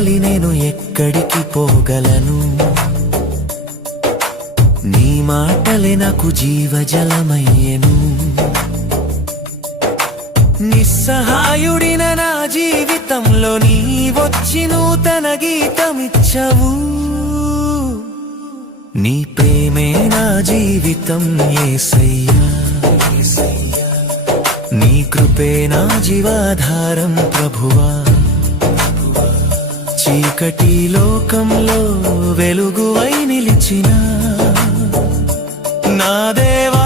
వదలి నేను ఎక్కడికి పోగలను? నీ మాటలే నాకు జీవజలమయ్యెను. నిస్సహాయుడిన నా జీవితంలో నీ వచ్చి నూతన గీతమిచ్చవు. నీ ప్రేమే నా జీవితం యేసయ్యా, నీ కృపే నా జీవాధారం ప్రభువా. చీకటి లోకంలో వెలుగువై నిలిచిన నా దేవా,